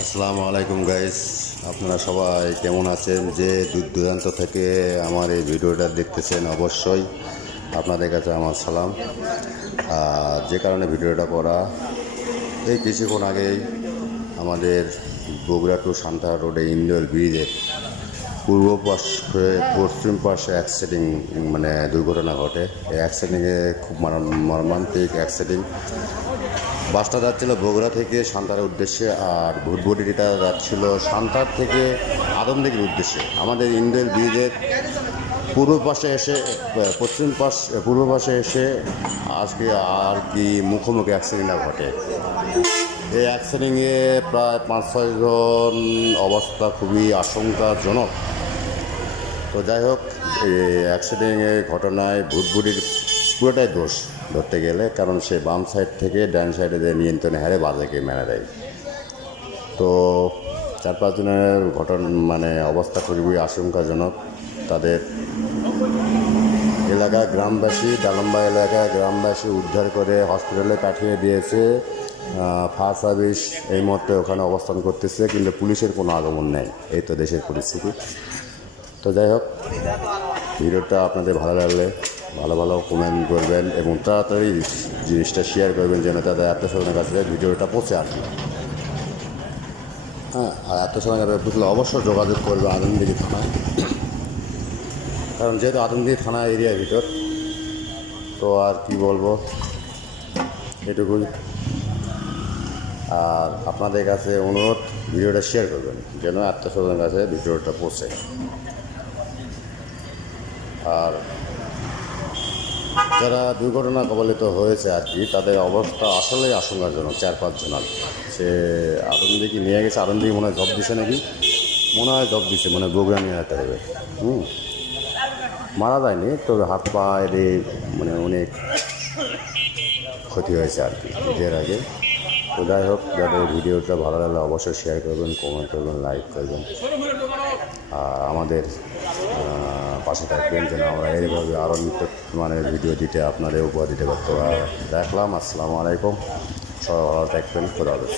আসসালামু আলাইকুম গাইস, আপনারা সবাই কেমন আছেন? যে দূর দূরান্ত থেকে আমার এই ভিডিওটা দেখতেছেন, অবশ্যই আপনাদের কাছে আমার সালাম। যে কারণে ভিডিওটা করা, এই কিছুক্ষণ আগেই আমাদের বগুড়া টু সান্তাহার রোডে ইন্ডোর ব্রিজের পূর্ব পাশ পশ্চিম পাশে অ্যাক্সিডেন্ট দুর্ঘটনা ঘটে। এই অ্যাক্সিডেন্টে খুব মর্মান্তিক অ্যাক্সিডেন্ট। বাসটা যাচ্ছিল বগুড়া থেকে সান্তাহারের উদ্দেশ্যে, আর ভুটভুটিটা যাচ্ছিল সান্তাহার থেকে আদমদীঘির উদ্দেশ্যে। আমাদের ইন্ডোর ব্রিজের পূর্ব পাশে এসে পূর্ব পাশে এসে আজকে আর কি মুখোমুখি অ্যাক্সিডেন্টটা ঘটে। এই অ্যাক্সিডেন্টে প্রায় 5-6 জন অবস্থা খুবই আশঙ্কাজনক। তো যাই হোক, এই অ্যাক্সিডেন্টের ঘটনায় ভুটভুটির পুরোটাই দোষ ধরতে গেলে, কারণ সে বাম সাইড থেকে ডান সাইডে যে নিয়ন্ত্রণে হারে বাজাকে মেরে দেয়। তো 4-5 জনের অবস্থা খুবই আশঙ্কাজনক। তাদের এলাকা গ্রামবাসী, ডালম্বা এলাকায় গ্রামবাসী উদ্ধার করে হসপিটালে পাঠিয়ে দিয়েছে। ফায়ার সার্ভিস এই মুহূর্তে ওখানে অবস্থান করতেছে, কিন্তু পুলিশের কোনো আগমন নেই। এই তো দেশের পরিস্থিতি। তো যাই হোক, ভিডিওটা আপনাদের ভালো লাগলে ভালো কমেন্ট করবেন এবং তাড়াতাড়ি জিনিসটা শেয়ার করবেন, যেন তাদের আত্মীয়স্বজনের কাছে ভিডিওটা পৌঁছে আসবে। আর আত্মীয়স্বজনের কাছে বুঝলে অবশ্যই যোগাযোগ করবে আদমদীঘি থানায়, কারণ যেহেতু আদমদীঘি থানা এরিয়ার ভিতর। তো আর কি বলবো, এটুকুই। আর আপনাদের কাছে অনুরোধ, ভিডিওটা শেয়ার করবেন যেন আত্মীয়স্বজনের কাছে ভিডিওটা পৌঁছে। আর যারা দুর্ঘটনা কবলিত হয়েছে আর কি, তাদের অবস্থা আসলেই আশঙ্কাজনক। 4-5 জনের সে আদমদীঘি নিয়ে গেছে। আদমদীঘি মনে হয় জব দিছে নাকি, জব দিছে, বগুড়া নিয়ে যেতে হবে। মারা যায়নি, তবে হাত পা এর অনেক ক্ষতি হয়েছে আর কি এর আগে। তো যাই হোক, যাদের ভিডিওটা ভালো লাগলে অবশ্যই শেয়ার করবেন, কমেন্ট করবেন, লাইক করবেন। আর আমাদের পাশে থাকবেন, যেন আমরা এইভাবে আরও নিত্য ভিডিও দিতে আপনাদের উপহার দিতে পারতো। দেখলাম। আসসালামু আলাইকুম, সবাই ভালো থাকবেন। খোদা হাফেজ।